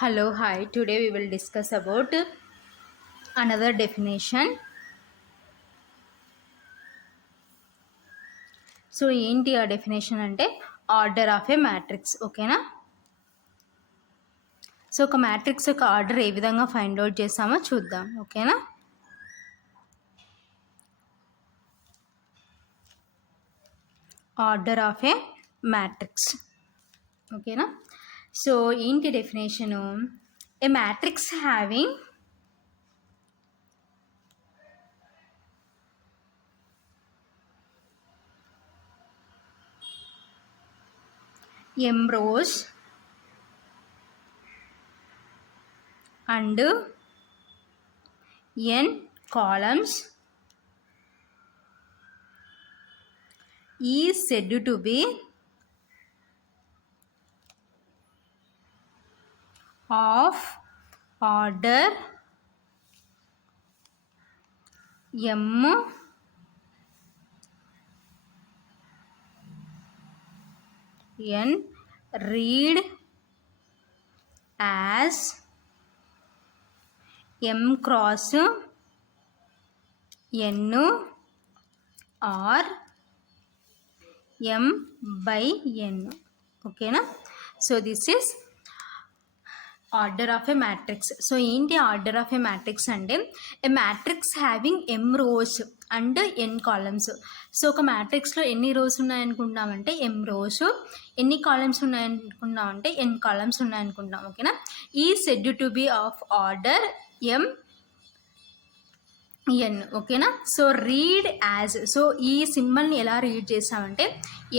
Hello, hi. Today we will discuss about another definition. So ఏంటి ఆ డెఫినేషన్ అంటే order of A matrix. ఓకేనా? So ఒక మ్యాట్రిక్స్ యొక్క ఆర్డర్ ఏ విధంగా ఫైండ్ అవుట్ చేస్తామో చూద్దాం. ఓకేనా? Order of A matrix. ఓకేనా? సో ఏంటి డెఫినేషను? ఏ matrix having m rows and n columns is said to be of order m n read as m cross n or m by n. ఓకేనా? So this is order of A matrix. So ఏంటి order of A matrix అంటే a matrix having m rows and n columns. So ఒక మ్యాట్రిక్స్లో ఎన్ని rows ఉన్నాయనుకుంటున్నామంటే m rows, ఎన్ని columns ఉన్నాయనుకుంటున్నామంటే n columns ఉన్నాయనుకుంటున్నాం. ఓకేనా? ఈ said to be of order m n. ఓకేనా? సో రీడ్ యాజ్, సో ఈ సింబల్ని ఎలా రీడ్ చేస్తామంటే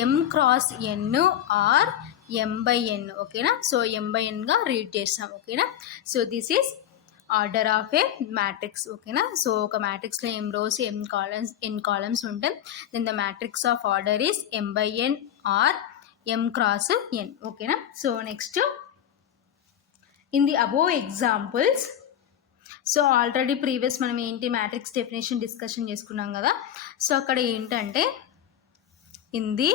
m cross n or m by n. ఓకేనా? సో m బై nగా రీడ్ చేస్తాం. ఓకేనా? So this is order of A matrix. ఓకేనా? సో ఒక మ్యాట్రిక్స్లో m రోస్ n కాలమ్స్ ఉంటే then the matrix of order is m by n or m cross n. ఓకేనా? So next in the above examples, so already previous మనం ఏంటి matrix definition discussion చేసుకున్నాం కదా. So అక్కడ ఏంటంటే in the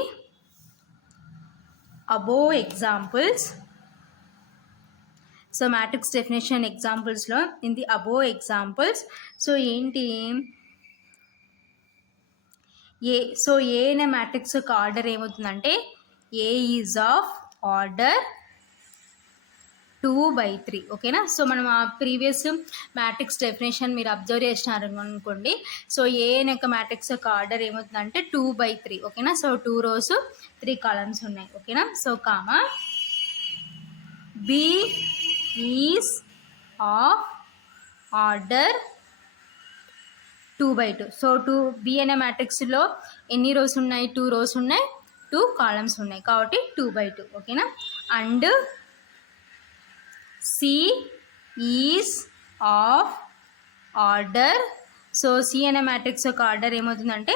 above examples, so matrix definition ఎగ్జాంపుల్స్లో in the above examples, so ఏంటి A, so A అనే మ్యాట్రిక్స్ యొక్క ఆర్డర్ ఏమవుతుందంటే ఏ ఈజ్ ఆఫ్ ఆర్డర్ 2/3. ఓకేనా? సో మనం ఆ ప్రీవియస్ మ్యాట్రిక్స్ డెఫినేషన్ మీరు అబ్జర్వ్ చేసినారు అనుకోండి. సో ఏ యొక్క మ్యాట్రిక్స్ యొక్క ఆర్డర్ ఏమవుతుందంటే 2/3. ఓకేనా? సో 2 రోస్ 3 కాలమ్స్ ఉన్నాయి. ఓకేనా? So comma B is of order 2/2. So B అనే మ్యాట్రిక్స్లో ఎన్ని రోస్ ఉన్నాయి? 2 రోస్ ఉన్నాయి, 2 కాలమ్స్ ఉన్నాయి, కాబట్టి 2/2. ఓకేనా? And C is of order, so C అనే మ్యాట్రిక్స్ యొక్క ఆర్డర్ ఏమవుతుందంటే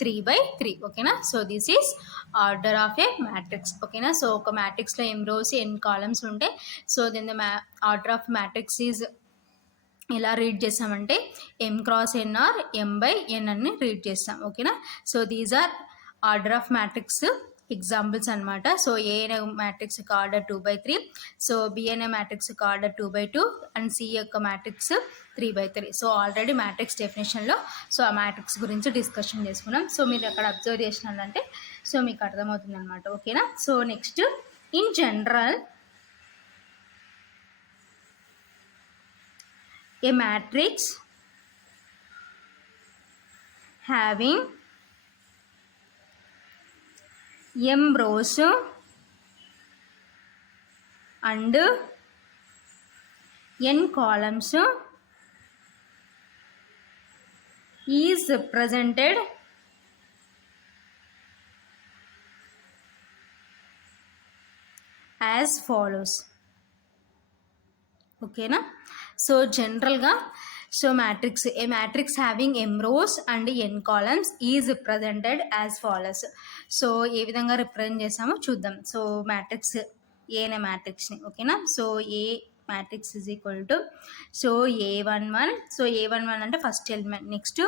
3/3. ఓకేనా? So this is order of A matrix. ఓకేనా? సో ఒక మ్యాట్రిక్స్లో m రోస్ n కాలమ్స్ ఉంటే so then the order of matrix is ఎలా రీడ్ చేస్తామంటే m cross n or m by n అని రీడ్ చేస్తాం. ఓకేనా? So these are order of matrix examples అనమాట. సో ఏ అనే మ్యాట్రిక్స్ యొక్క ఆర్డర్ 2/3, సో బి అనే మ్యాట్రిక్స్ యొక్క ఆర్డర్ 2/2 అండ్ సి యొక్క మ్యాట్రిక్స్ 3/3. సో ఆల్రెడీ మ్యాట్రిక్స్ డెఫినేషన్లో సో ఆ మ్యాట్రిక్స్ గురించి డిస్కషన్ చేసుకున్నాం. సో మీరు అక్కడ అబ్జర్వ్ చేసినారంటే సో మీకు అర్థమవుతుంది అనమాట. ఓకేనా? So next in general a matrix having m rows and n columns is presented as follows. ఓకేనా? సో జనరల్గా so matrix a matrix having m rows and n columns is represented as follows. So ఏ విధంగా represent చేస్తామో చూద్దాం. So matrix ఏ అనే మ్యాట్రిక్స్ని. ఓకేనా? సో ఏ matrix is equal to so A11, so A11 అంటే first element, next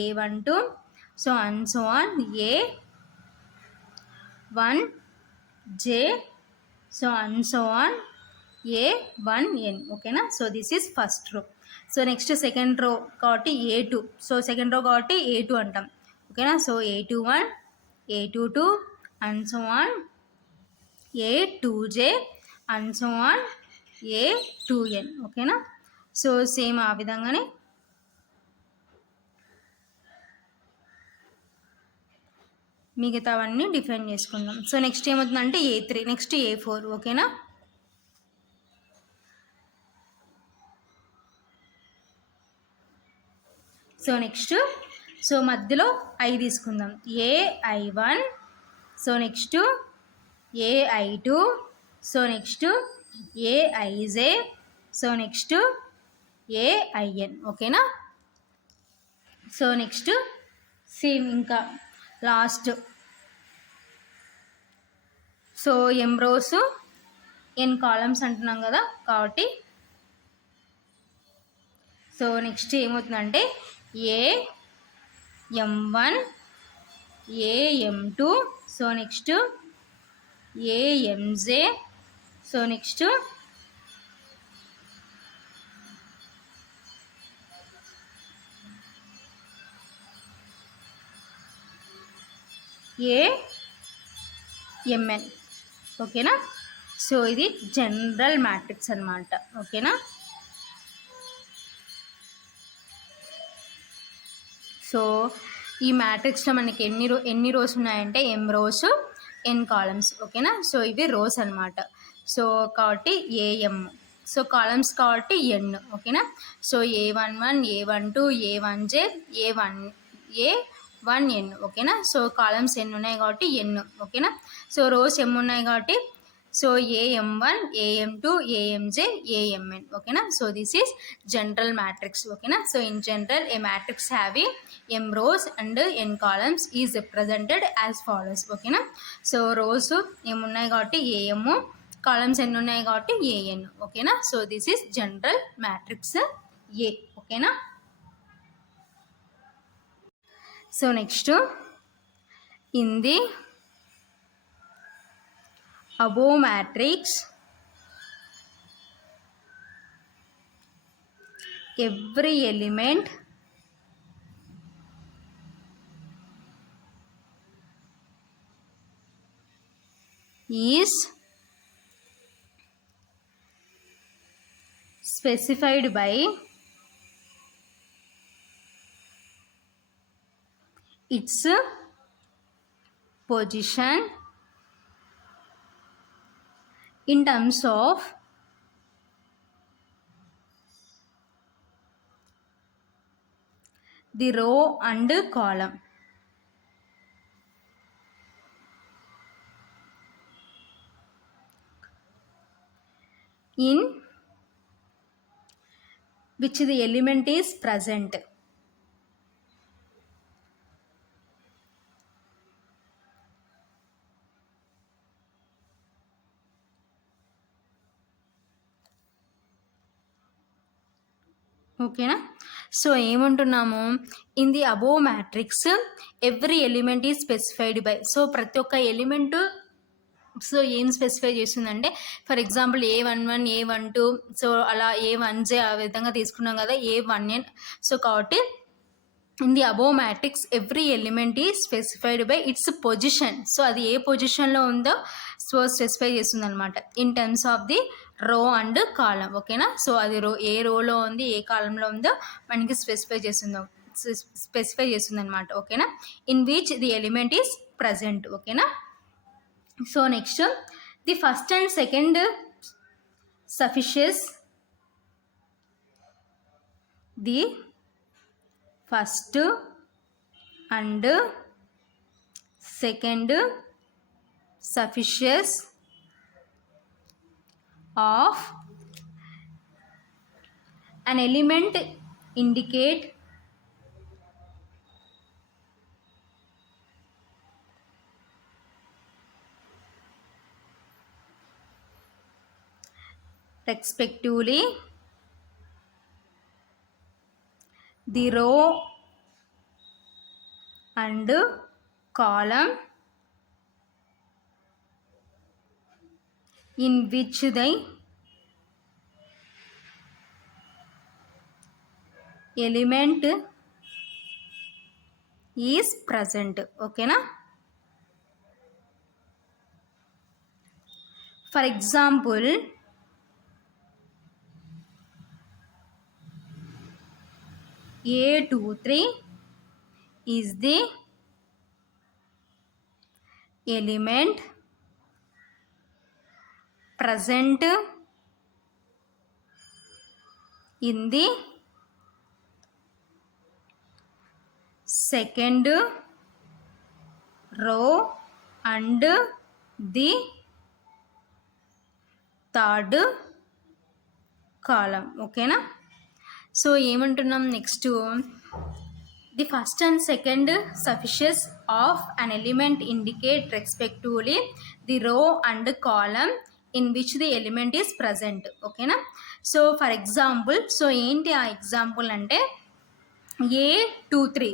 A12, so and so on A1J, so and so on A1n ఓకేనా. So this is first row. So next second row కాబట్టి A2. So second row కాబట్టి A2 అంటాం ఓకేనా. So A21, A22 and so on A2j and so on A2n ఓకేనా. So same ఆ విధంగానే మిగతావన్నీ డిఫైన్ చేసుకుందాం. సో నెక్స్ట్ ఏమవుతుందంటే A3, నెక్స్ట్ A4 ఓకేనా. సో నెక్స్ట్ సో మధ్యలో I తీసుకుందాం. AI1, so next AI2, so next AIJ, so next AIN ఓకేనా. సో నెక్స్ట్ సేమ్ ఇంకా last so M rows N columns అంటున్నాం కదా కాబట్టి సో నెక్స్ట్ ఏమవుతుందంటే AM1, AM2, so next AMJ, so next AMN ఓకేనా. So ఇది general matrix అన్నమాట ఓకేనా. సో ఈ మ్యాట్రిక్స్లో మనకి ఎన్ని రోస్ ఉన్నాయంటే M రోస్ N కాలమ్స్ ఓకేనా. సో ఇవి రోస్ అనమాట. సో కాబట్టి AM, సో కాలమ్స్ కాబట్టి N ఓకేనా. So A11, A12, A1J, A1N ఓకేనా. సో కాలమ్స్ N ఉన్నాయి కాబట్టి N ఓకేనా. సో రోస్ M ఉన్నాయి కాబట్టి so AM1, AM2, AMJ, AMN ఓకేనా. So this is general matrix ఓకేనా. So in general a matrix having M rows and N columns is represented as follows ఓకేనా. So rose M ఉన్నాయి కాబట్టి AM, columns ఎన్ని ఉన్నాయి కాబట్టి AN ఓకేనా. So this is general matrix A ఓకేనా. So next in the above matrix every element is specified by its position in terms of the row and column. In which the element is present. ఓకేనా. So ఏమంటున్నాము in the above matrix every element is specified by. So ప్రతి ఒక్క element so ఏం specify చేస్తుందంటే for example A11, A12, so అలా A1J ఆ విధంగా తీసుకున్నాం కదా A1N. సో కాబట్టి in the above matrix every element is specified by its position. So అది ఏ పొజిషన్లో ఉందో సో స్పెసిఫై చేస్తుంది అనమాట in terms of the row and column ఓకేనా. సో అది ఏ రోలో ఉంది ఏ కాలంలో ఉందో మనకి స్పెసిఫై చేస్తుంది అనమాట ఓకేనా. In which the element is present ఓకేనా. So next the first and second suffixes the first and second suffixes of an element indicate respectively the row and column in which the element is present. ఓకేనా? For example A23 is the element present in the second row and the third column. ఓకేనా? So ఏమంటున్నాం next, the first and second suffixes of an element indicate respectively the row and column in which the element is present. ఓకేనా? So for example, so ఏంటి ఆ example అంటే A23.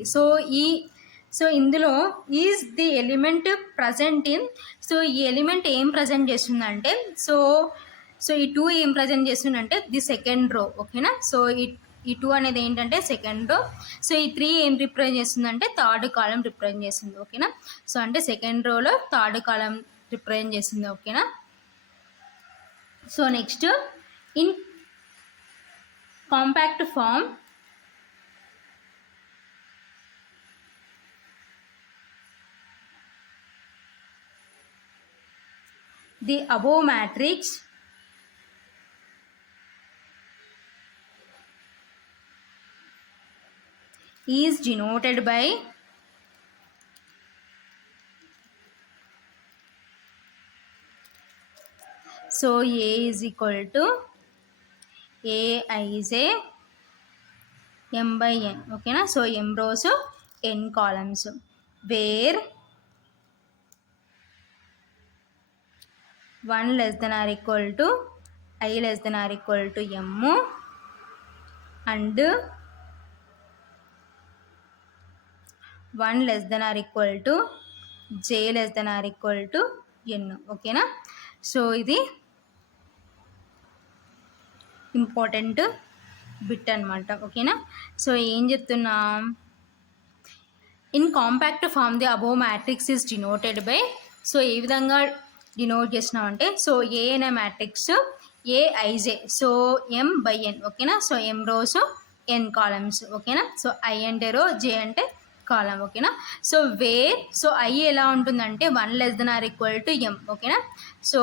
So ఇందులో is the element present in, so ఈ element ఏం present చేస్తుందంటే, so ఈ 2 ఏం ప్రజెంట్ చేస్తుందంటే ది సెకండ్ రో. ఓకేనా? సో ఈ 2 అనేది ఏంటంటే సెకండ్ రో. సో ఈ 3 ఏం రిప్రజెంట్ చేస్తుందంటే థర్డ్ కాలం రిప్రజెంట్ చేస్తుంది. ఓకేనా? సో అంటే సెకండ్ రోలో థర్డ్ కాలం రిప్రజెంట్ చేస్తుంది. ఓకేనా? So next, in compact form the above matrix is denoted by so A is equal to Aij m by n. Okay na? So m rows, n columns, where 1 less than or equal to I less than or equal to m and 1 less than or equal to j less than or equal to n. Okay నా? So ఇది important bit అనమాట. ఓకేనా? So ఏం చెప్తున్నా, in compact form the above matrix is denoted by, so ఏ విధంగా denote చేసినామంటే, so A అనే matrix a i j, so m by n. ఓకేనా? So m rows, n columns. ఓకేనా? సో ఐ అంటే రో, జే అంటే కాలం. ఓకేనా? సో వేర్, సో ఐ ఎలా ఉంటుందంటే 1 less than or equal to m. ఓకేనా? సో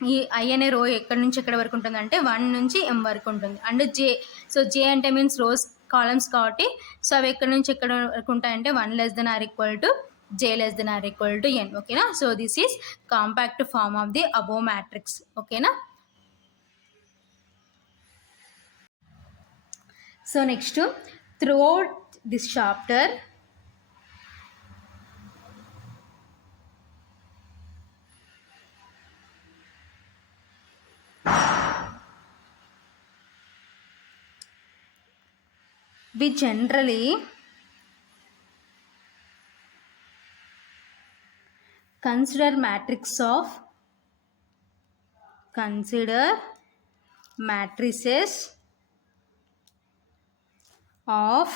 ఈ ఐ అనే రో ఎక్కడి నుంచి ఎక్కడి వరకు ఉంటుందంటే 1 నుంచి m వరకు ఉంటుంది. అండ్ జే, సో జే అంటే మీన్స్ రోస్ కాలమ్స్ కాబట్టి, సో అవి ఎక్కడి నుంచి ఎక్కడ వరకు ఉంటాయంటే 1 less than or equal to j less than or equal to n. ఓకేనా? So this is compact form of the above matrix. ఓకేనా? So next, throughout this chapter we generally consider matrices of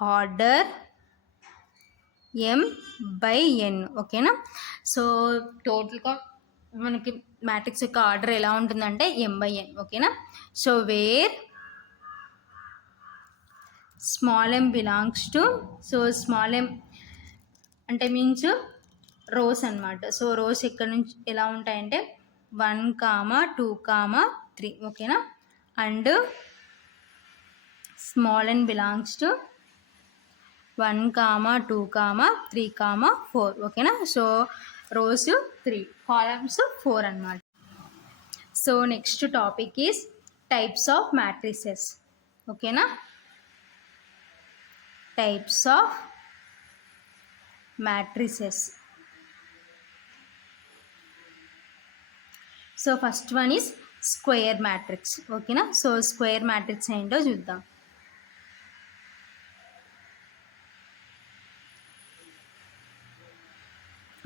order m by n. ఓకేనా? సో టోటల్గా మనకి మ్యాట్రిక్స్ యొక్క ఆర్డర్ ఎలా ఉంటుందంటే m by n. ఓకేనా? So where small m belongs to, so small m అంటే means rose అనమాట. సో రోస్ ఎక్కడి నుంచి ఎలా ఉంటాయంటే 1, 2, 3. ఓకేనా? And small n belongs to 1, 2, 3, 4. ఓకేనా? సో రోస్ 3, కాలమ్స్ 4 అనమాట. So next topic is types of matrices. ఓకేనా? Types of matrices. So first one is square matrix. ఓకేనా? సో స్క్వేర్ మ్యాట్రిక్స్ ఏంటో చూద్దాం.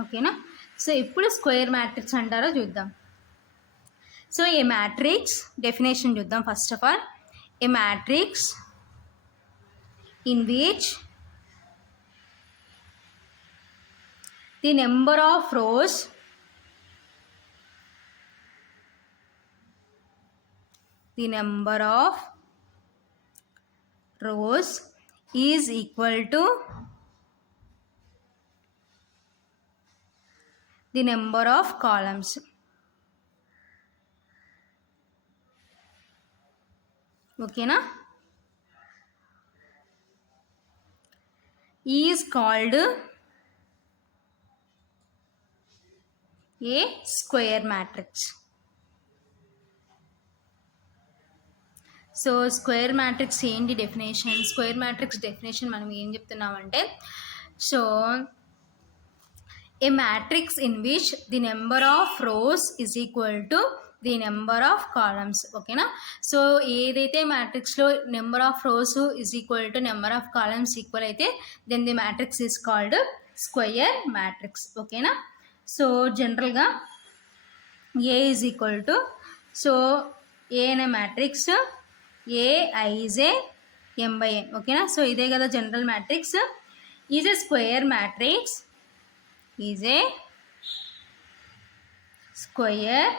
ఓకేనా? సో ఇప్పుడు స్క్వేర్ మ్యాట్రిక్స్ అంటారో చూద్దాం. సో ఏ మ్యాట్రిక్స్ డెఫినేషన్ చూద్దాం. First of all, a matrix in which the number of rows is equal to the number of columns. ఓకేనా, is called a square matrix. So square matrix ఏంటి definition? Square matrix definition మనం ఏం చెప్తున్నామంటే, so A matrix in which the number of rows is equal to the number of columns. ఓకేనా, so ఏదైతే మ్యాట్రిక్స్లో number of rows is equal to number of columns equal అయితే then the matrix is called square matrix. ఓకేనా, so జనరల్గా A is equal to, so A అనే matrix a i j m/n. ఓకేనా, so ఇదే కదా general matrix. Is a square matrix, is a square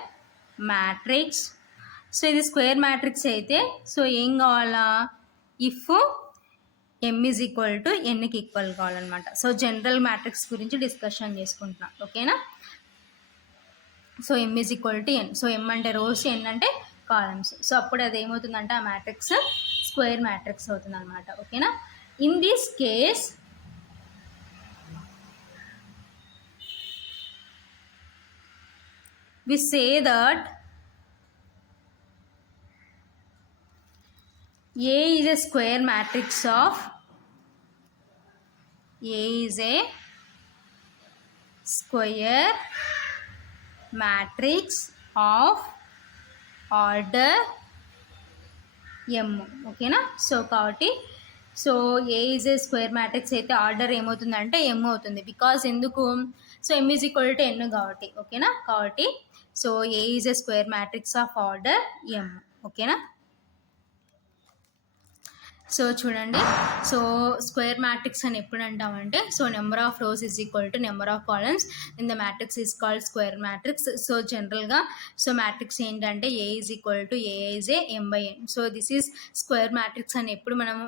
matrix. So ఇది square matrix అయితే so ఏం కావాలా? If m is equal to nకి ఈక్వల్ కావాలన్నమాట. సో జనరల్ మ్యాట్రిక్స్ గురించి డిస్కషన్ చేసుకుంటున్నాం. ఓకేనా, so m is equal to n. So m అంటే రోస్, n అంటే కాలమ్స్. సో అప్పుడు అది ఏమవుతుందంటే ఆ మ్యాట్రిక్స్ స్క్వేర్ మ్యాట్రిక్స్ అవుతుంది అనమాట. ఓకేనా, in this case we say that A is a square matrix of A is a square matrix of order m. ఓకేనా, సో కాబట్టి so A is a square matrix అయితే ఆర్డర్ ఏమవుతుందంటే m అవుతుంది. Because ఎందుకు? So m is equal to n కాబట్టి. ఓకేనా, కాబట్టి so A is a square matrix of order m. ఓకేనా, సో చూడండి, సో స్క్వేర్ మ్యాట్రిక్స్ అని ఎప్పుడు అంటామంటే, so number of rows is equal to number of columns in the matrix is called square matrix. So జనరల్గా so matrix ఏంటంటే A is equal to AIJ m/n. So this is square matrix అని ఎప్పుడు మనము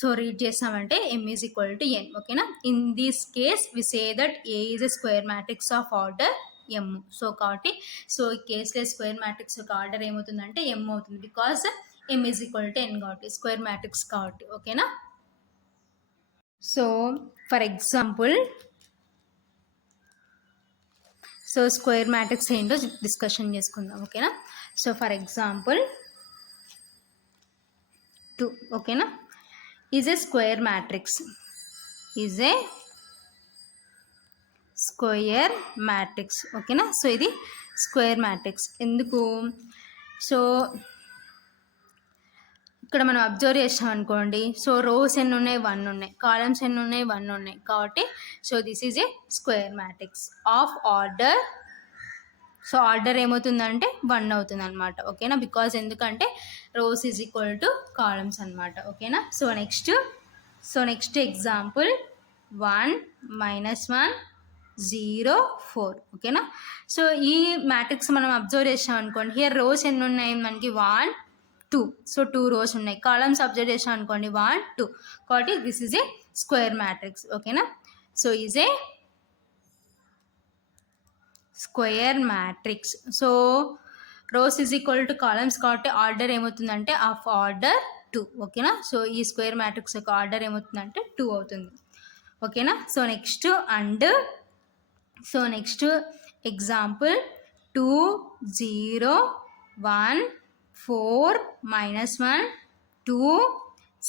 so read చేస్తామంటే m is equal to n. ఓకేనా, in this case we say that A is a square matrix of order m. So కాబట్టి so ఈ కేసులో square matrix యొక్క order ఏమవుతుందంటే m అవుతుంది. Because m is equal to n కాబట్టి, square matrix కాబట్టి. ఓకేనా, so for example so square matrix ఏంటో డిస్కషన్ చేసుకుందాం. ఓకేనా, సో ఫర్ ఎగ్జాంపుల్ 2. ఓకేనా, is a square matrix, is a square matrix. ఓకేనా, సో ఇది స్క్వేర్ మ్యాట్రిక్స్ ఎందుకు? సో ఇక్కడ మనం అబ్జర్వ్ చేస్తాం అనుకోండి, సో రోస్ ఎన్ని ఉన్నాయి? 1 ఉన్నాయి. కాలమ్స్ ఎన్ని ఉన్నాయి? 1 ఉన్నాయి. కాబట్టి so this is a square matrix of order. So order ఏమవుతుందంటే 1 అవుతుంది అనమాట. ఓకేనా, బికాజ్ ఎందుకంటే rows is equal to columns అనమాట. ఓకేనా, సో నెక్స్ట్ ఎగ్జాంపుల్ 1 -1 0 4. ఓకేనా, సో ఈ మ్యాట్రిక్స్ మనం అబ్జర్వ్ చేసాం అనుకోండి, హియర్ రోస్ ఎన్ని ఉన్నాయి మనకి? 1 2. సో 2 రోస్ ఉన్నాయి. కాలమ్స్ అబ్జర్వ్ చేసాం అనుకోండి 1 2. కాబట్టి this is a square matrix. ఓకేనా, so is a square matrix. So rows is equal to columns కాబట్టి ఆర్డర్ ఏమవుతుందంటే ఆఫ్ ఆర్డర్ 2. ఓకేనా, సో ఈ స్క్వేర్ మ్యాట్రిక్స్ యొక్క ఆర్డర్ ఏమవుతుందంటే 2 అవుతుంది. ఓకేనా, సో నెక్స్ట్ ఎగ్జాంపుల్ 2 0 1 4 -1 2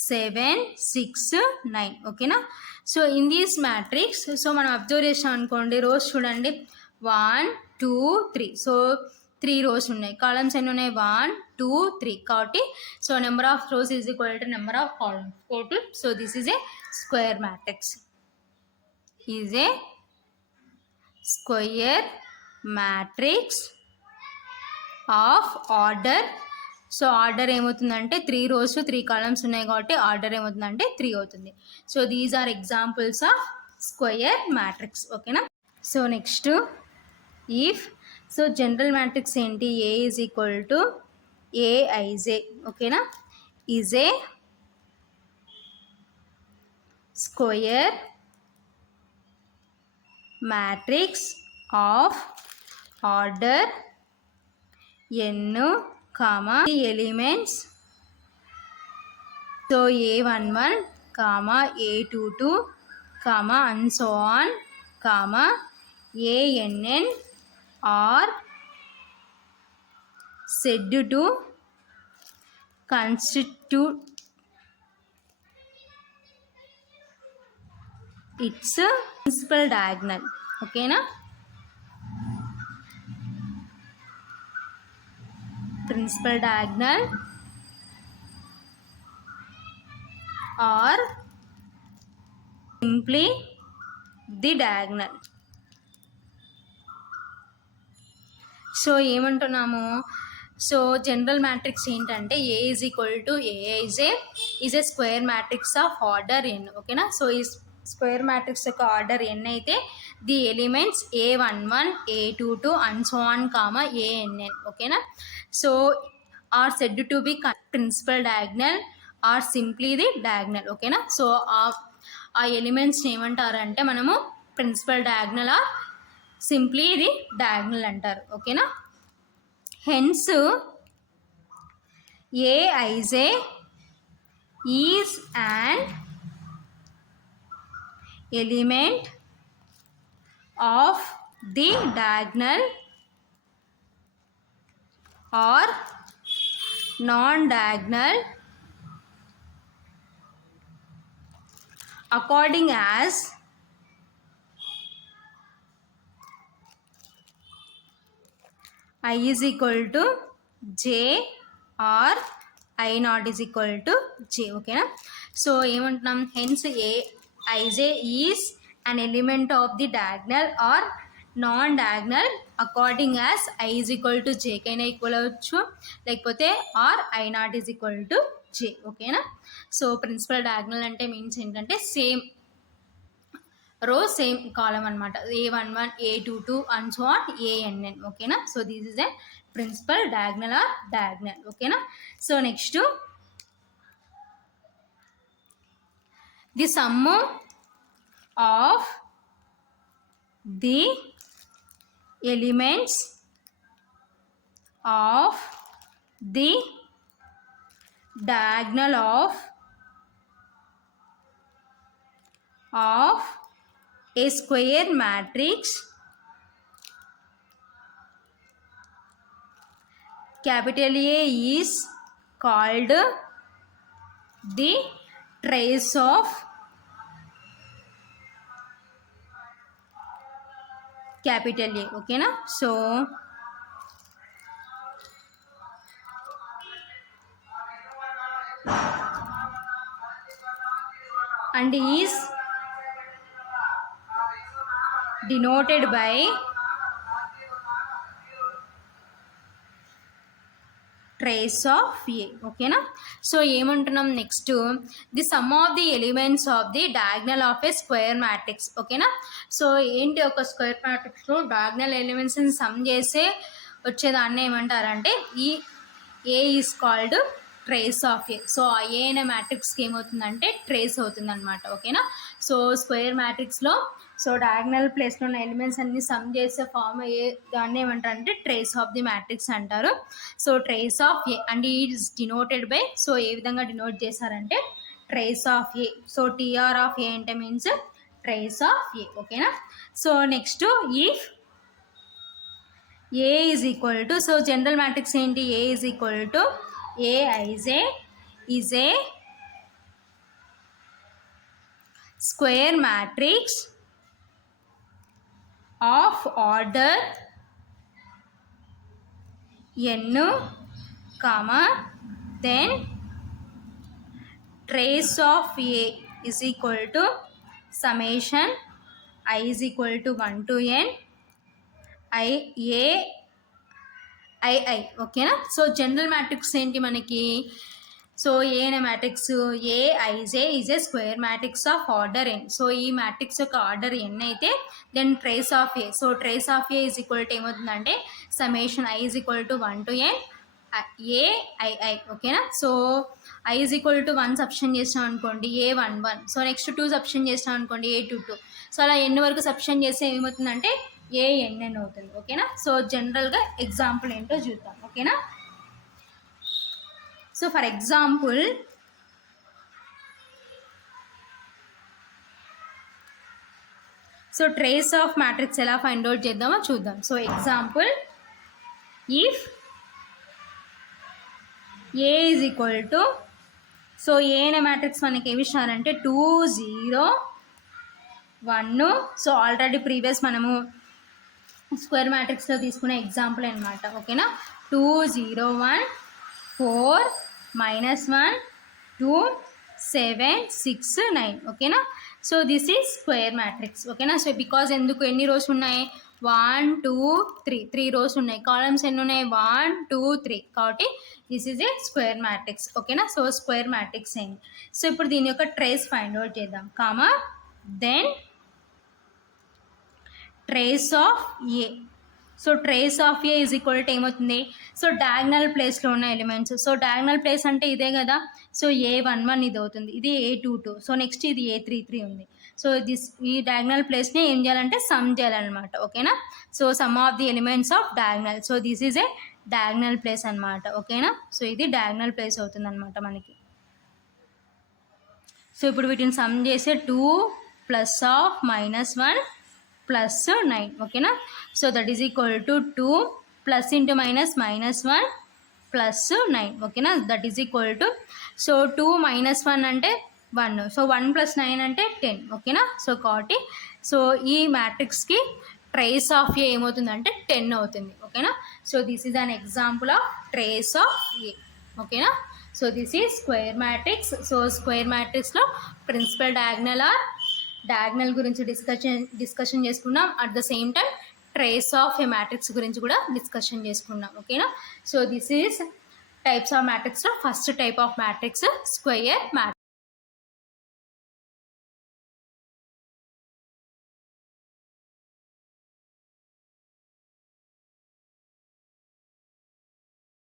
7 6 9. ఓకేనా, so in this matrix so మనం అబ్జర్వ్ చేసాం అనుకోండి, రోస్ చూడండి 1 2 3. సో 3 రోస్ ఉన్నాయి. కాలమ్స్ ఎన్ని ఉన్నాయి? 1 2 3. కాబట్టి so number of rows is equal to number of columns total. So this is a square matrix, is a square matrix of order so order ఏమవుతుందంటే 3 rows 3 columns ఉన్నాయి కాబట్టి ఆర్డర్ ఏమవుతుందంటే 3 అవుతుంది. So these are examples of square matrix. ఓకేనా. So next if, so general matrix ఏంటి, A is equal to a i j. ఓకేనా. Is a square matrix of order n, elements, so a11, a22, and so on, ann are said to constitute its principal diagonal. ఓకేనా. Principal diagonal or simply the diagonal. So ఏమంటున్నాము, so general matrix ఏంటంటే A is equal to a i j is a square matrix of order n. ఓకేనా. So ఈ square matrix యొక్క order n అయితే the elements a11, a22 and so on ann. ఓకేనా. So are said to be principal diagonal or simply the diagonal. ఓకేనా. సో ఆ ఎలిమెంట్స్ని ఏమంటారంటే మనము principal diagonal or simply the diagonal అంటారు. ఓకేనా. Hence a i j is an element of the diagonal or non-diagonal according as I is equal to j or I not is equal to j. ఓకేనా. So ఏమంటున్నాం, hence aij is an element of the diagonal or non-diagonal according as I is equal to j కైనా equal అవ్వచ్చు, లేకపోతే or I not is equal to j. ఓకేనా. So principal diagonal అంటే means ఏంటంటే same row same column అనమాట, a11, a22 and so on ann. ఓకేనా. So this is a principal diagonal or diagonal. ఓకేనా. So next the sum of the elements of the diagonal of a square matrix capital A is called the trace of capital A. ఓకేనా. So and is denoted by trace of A. ఓకేనా. So ఏమంటున్నాం next, the sum of the elements of the diagonal of a square matrix. ఓకేనా. So ఏంటి, ఒక square మ్యాట్రిక్స్లో diagonal ఎలిమెంట్స్ని sum చేసే వచ్చేదాన్ని ఏమంటారంటే ఈ A is called trace of A. So ఆ ఏ అనే మ్యాట్రిక్స్కి ఏమవుతుందంటే ట్రేస్ అవుతుంది అనమాట. ఓకేనా. సో స్క్వేర్ మ్యాట్రిక్స్లో సో డయాగ్నల్ ప్లేస్లో ఉన్న ఎలిమెంట్స్ అన్ని సమ్ చేసే ఫామ్ ఏ దాన్ని ఏమంటారు అంటే ట్రేస్ ఆఫ్ ది మ్యాట్రిక్స్ అంటారు. So trace of A and is denoted by, so ఏ విధంగా డినోట్ చేశారంటే trace of A. So TR of A అంటే మీన్స్ ట్రేస్ ఆఫ్ ఏ. ఓకేనా. So next if A is equal to, so general matrix ఏంటి, A is equal to aij is a square matrix of order n, then trace of A is equal to summation I is equal to 1 to n I a i ఓకేనా. So general matrix ఏంటి మనకి, so A అనే matrix a i j is a square matrix of order n. So ఈ matrix యొక్క order n అయితే then trace of A, so trace of A is equal to ఏమవుతుందంటే summation i is equal to 1 to n a i ఓకేనా. So i is equal to 1 substitute చేసినాం అనుకోండి A11, so next 2 సబ్స్టిట్యూట్ చేసినాం అనుకోండి A22, so అలా ఎన్ వరకు సబ్స్టిట్యూట్ చేస్తే ఏమవుతుందంటే ANN అవుతుంది ఓకేనా. సో జనరల్గా ఎగ్జాంపుల్ ఏంటో చూద్దాం ఓకేనా. So for example so trace of matrix ఎలా ఫైండ్ అవుట్ చేద్దామో చూద్దాం. So example if A is equal to, so A అనే మ్యాట్రిక్స్ మనకి ఏమి ఇచ్చినారంటే 2 0 1. సో ఆల్రెడీ ప్రీవియస్ మనము స్క్వేర్ మ్యాట్రిక్స్లో తీసుకునే ఎగ్జాంపుల్ అనమాట ఓకేనా. 2 0 1 4 -1 2 7 6 9 ఓకేనా. So this is square matrix ఓకేనా. సో బికాజ్ ఎందుకు ఎన్ని రోస్ ఉన్నాయి 1 2 3 రోస్ ఉన్నాయి, కాలమ్స్ ఎన్ని ఉన్నాయి 1 2 3, కాబట్టి this is a square matrix ఓకేనా. సో స్క్వేర్ మ్యాట్రిక్స్ అయింది. సో ఇప్పుడు దీని యొక్క ట్రేస్ ఫైండ్ అవుట్ చేద్దాం comma then trace of A. So trace of A is equal to ఏమవుతుంది, సో డయాగ్నల్ ప్లేస్లో ఉన్న ఎలిమెంట్స్, సో డయాగ్నల్ ప్లేస్ అంటే ఇదే కదా. సో A11 ఇది అవుతుంది, ఇది A22, సో నెక్స్ట్ ఇది A33 ఉంది. సో ఈ డయాగ్నల్ ప్లేస్ని ఏం చేయాలంటే సమ్ చేయాలన్నమాట ఓకేనా. So some of the elements of diagonal, so this is A diagonal place అనమాట ఓకేనా. సో ఇది డయాగ్నల్ ప్లేస్ అవుతుంది అనమాట మనకి. సో ఇప్పుడు వీటిని సమ్ చేసే 2 ప్లస్ ఆఫ్ -1 ప్లస్ 9 ఓకేనా. So that is equal to 2 plus into minus -1 ప్లస్ 9 ఓకేనా. That is equal to, so 2 -1 అంటే 1, సో 1 + 9 అంటే 10 ఓకేనా. సో కాబట్టి సో ఈ మ్యాట్రిక్స్కి ట్రేస్ ఆఫ్ ఏ ఏమవుతుందంటే 10 అవుతుంది ఓకేనా. So this is an example of trace of A ఓకేనా. So this is square matrix. So square మ్యాట్రిక్స్లో ప్రిన్సిపల్ డయాగ్నల్ గురించి డిస్కషన్ చేసుకున్నాం. At the same time trace of A matrix గురించి కూడా డిస్కషన్ చేసుకున్నాం ఓకేనా. So this is types of మ్యాట్రిక్స్లో first type of matrix square matrix.